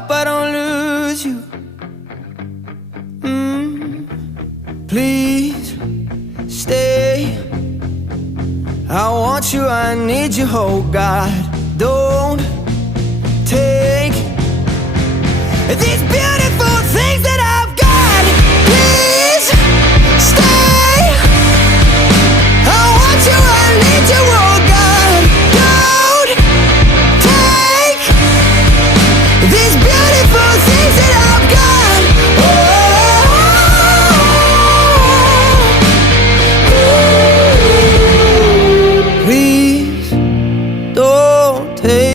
hope I don't lose you. Please stay. I want you, I need you, oh God. Don't take these beautiful things that I